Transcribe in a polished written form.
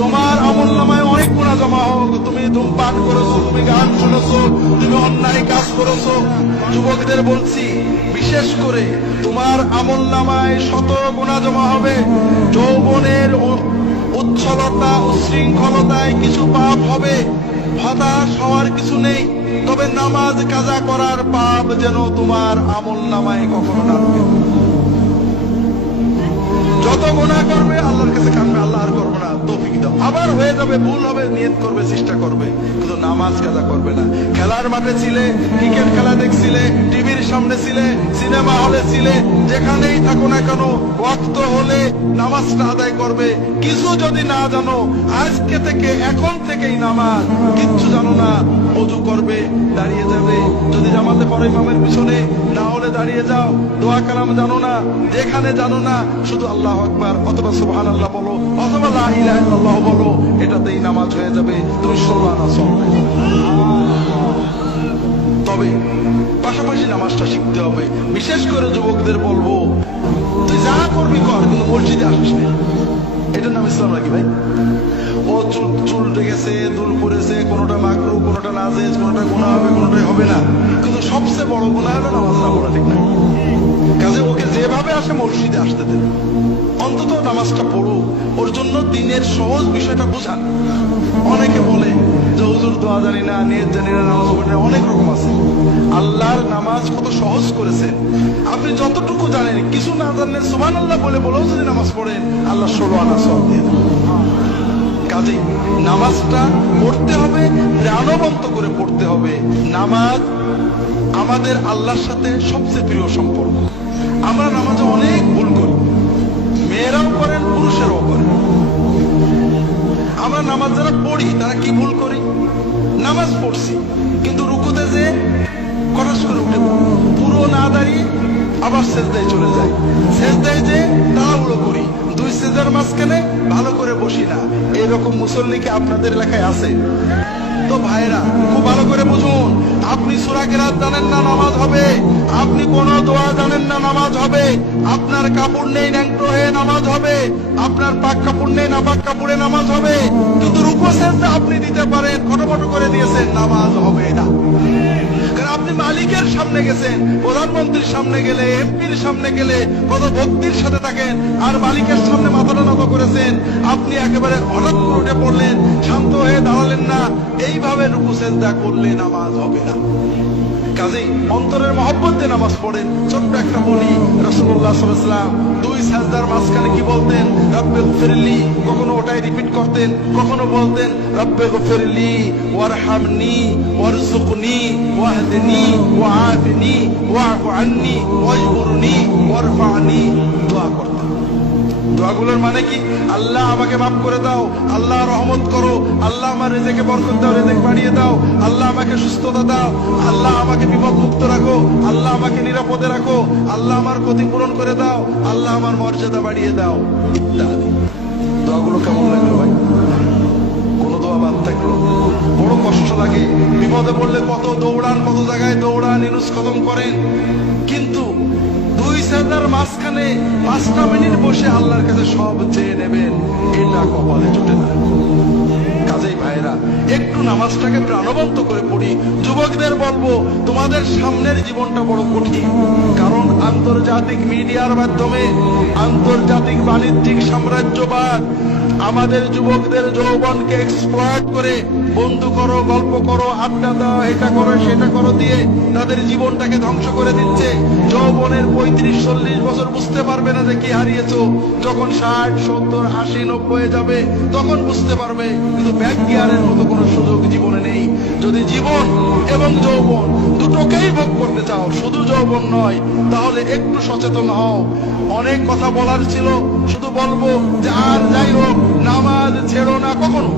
তোমার আমলনামায় অনেক গুনাহ জমা হোক। তুমি ধূমপান করেছো, তুমি গান শুনেছো, তুমি অন্যায় কাজ করেছো। যুবকদের বলছি, বিশেষ করে তোমার আমলনামায় শত গুনাহ জমা হবে। যৌবনের উচ্ছলতা উশৃঙ্খলতায় কিছু পাপ হবে, হতাশ হওয়ার কিছু নেই। তবে নামাজ কাজা করার পাপ যেন তোমার আমলনামায় কখনো নামবে। যত গুনাহ করবে আল্লাহর কাছে কাঁদবে, আল্লাহ আর করবো না, তৌফিক দাও। আবার হয়ে যাবে, ভুল হবে, নিয়ত করবে, চেষ্টা করবে, কিন্তু নামাজ কাজা করবে না। খেলার মাঠে ছিলে, ক্রিকেট খেলা দেখছিলে, টিভির সামনে ছিলে, সিনেমা হলে ছিলে, যেখানেই থাকো না কেন ওয়াক্ত হলে নামাজটা আদায় করবে। কিছু যদি না জানো, আজকে থেকে এখন থেকেই নামাজ, কিচ্ছু জানো না, ওযু করবে, দাঁড়িয়ে যাবে, যদি জামাতে পড়ো ইমামের পিছনে, না হলে দাঁড়িয়ে যাও। দোয়া কালাম জানো না, যেখানে জানো না শুধু আল্লাহু আকবার অথবা সুবহানাল্লাহ বলো অথবা লা ইলাহা ইল্লাল্লাহ বলো, এটাতেই নামাজ হয়ে যাবে। তুমি 16 আনা চলবে। তবে পাশাপাশি নামাজটা শিখতে হবে। বিশেষ করে যুবকদের বলবো, তুই যা করবি কর, কিন্তু মসজিদে আসিস না। এটার নাম ইসলাম নাকি ভাই? ও চুল রেখেছে, দুল পড়েছে, কোনোটা মাকরু, কোনোটা নাজেজ, কোনোটা গুনাহ হবে, কোনোটাই হবে না, কিন্তু সবচেয়ে বড় গুনাহ হলো নামাজ না পড়া, ঠিক না? কাজে ওকে যেভাবে আসে মসজিদে আসতে দেন, অন্তত নামাজটা পড়ুক, ওর জন্য দিনের সহজ বিষয়টা বোঝান। অনেকে বলে যে হুজুর দোয়া জানি না, নিয়ত জানি না, নামাজ পড়ি না, অনেক রকম আছে। আল্লাহর নামাজ কত সহজ করেছেন। আপনি যতটুকু জানেন, কিছু না জানেন, সুবহানাল্লাহ বলে বলেও যদি নামাজ পড়েন, আল্লাহ 16 আনা সওয়াব দিয়ে দেন। কাজেই নামাজটা পড়তে হবে, প্রাণবন্ত করে পড়তে হবে। নামাজ আমাদের আল্লাহর সাথে সবচেয়ে প্রিয় সম্পর্ক। আমরা নামাজে অনেক ভুল করি, মেয়েরাও করেন, পুরুষেরাও করেন। আমরা নামাজ যারা পড়ি তারা কি ভুল করি? নামাজ পড়ছি, কিন্তু রুকুতে যে কটাস করে উঠে পুরো না দাঁড়িয়ে আবার সেজদায় চলে যায়। সেজদায় যে তাড়াহুড়ো করি, দুই সেজদার মাঝখানে ভালো করে বসি না। এরকম মুসল্লি কি আপনাদের এলাকায় আছে? তো ভাইরা খুব ভালো করে বুঝুন, আপনি সূরা কিরাত জানেন না, নামাজ হবে। আপনি কোন দোয়া জানেন না, নামাজ হবে। আপনার কাপড় নেই, ন্যাংটো হয়ে নামাজ হবে। আপনার পাক কাপড় নেই, না পাক কাপড়ে নামাজ হবে। কিন্তু রুকু সেজদা আপনি দিতে পারেন, খটখট করে দিয়েছেন, নামাজ হবে না। কারণ আপনি মালিকের সামনে গেছেন, প্রধানমন্ত্রীর সামনে গেলে, এমপির সামনে গেলে কত ভক্তির সাথে থাকেন, আর মালিকের সামনে মাথাটা নত করেছেন। আপনি একেবারে হঠাৎ করে উঠে পড়লেন, শান্ত হয়ে দাঁড়ালেন না। এইভাবে রুকু সেজদা করলে নামাজ হবে না। কাজেই অন্তরের মহব্বত দিয়ে নামাজ পড়েন। ছোট্ট একটা বলি, রাসূলুল্লাহ সাল্লাল্লাহু আলাইহি ওয়াসাল্লাম দুই সাজদার মাঝখানে কি বলতেন? রব্বে গফিরলি। কখনো ওটাই রিপিট করতেন, কখনো বলতেন রব্বে গফিরলি ওয়ারহামনি ওয়ারযুকনি ওয়াহদিনি ওয়াআফিনি ওয়াফু আন্নি ওয়াজবুরনি ওয়ারফানি। দোয়া করতেন। দোয়াগুলোর মানে কি? আল্লাহ আমাকে মাফ করে দাও, আল্লাহ রহমত করো, আল্লাহ আমার রিজিকে বরকত দাও, রিজিক বাড়িয়ে দাও, আল্লাহ আমাকে সুস্থতা দাও, আল্লাহ আমাকে বিপদ মুক্ত রাখো, আল্লাহ আমাকে নিরাপদে রাখো, আল্লাহ আমার ক্ষতি পূরণ করে দাও, আল্লাহ আমার মর্যাদা বাড়িয়ে দাও, ইত্যাদি। দোয়াগুলো কেমন লাগলো ভাই? কোন দোয়া বাদ থাকলো? বড় কষ্ট লাগে। বিপদে পড়লে কত দৌড়ান, কত জায়গায় দৌড়ান, ইনুস খতম করেন, কিন্তু দুই সাজদার মাঝখানে 5টা মিনিট বসে আল্লাহর কাছে সব চেয়ে নেবেন, এটা কপালে জুটে না। কাজেই ভাইরা একটু নামাজটাকে প্রাণবন্ত করে পড়ি। যুবকদের বলবো, তোমাদের সামনের জীবনটা বড় কঠিন, কারণ আন্তর্জাতিক মিডিয়ার মাধ্যমে আন্তর্জাতিক বাণিজ্যিক সাম্রাজ্যবাদ আমাদের যুবকদের যৌবনকে এক্সপ্লয়েট করে বন্ধু করো, গল্প করো, আড্ডা দাও, এটা করো, সেটা করো দিয়ে তাদের জীবনটাকে ধ্বংস করে দিচ্ছে। যৌবনের 35-40 বছর বুঝতে পারবে না যে কি হারিয়েছো। যখন 60, 70, 80, 90 যাবে তখন বুঝতে পারবে, কিন্তু ব্যাক গিয়ারের মতো কোনো সুযোগ জীবনে নেই। যদি জীবন এবং যৌবন দুটোকেই ভোগ করতে চাও, শুধু যৌবন নয়, তাহলে একটু সচেতন হও। অনেক কথা বলার ছিল, শুধু বলবো যে আর যাই হোক, নামাজ ছেড়ো না কখনো।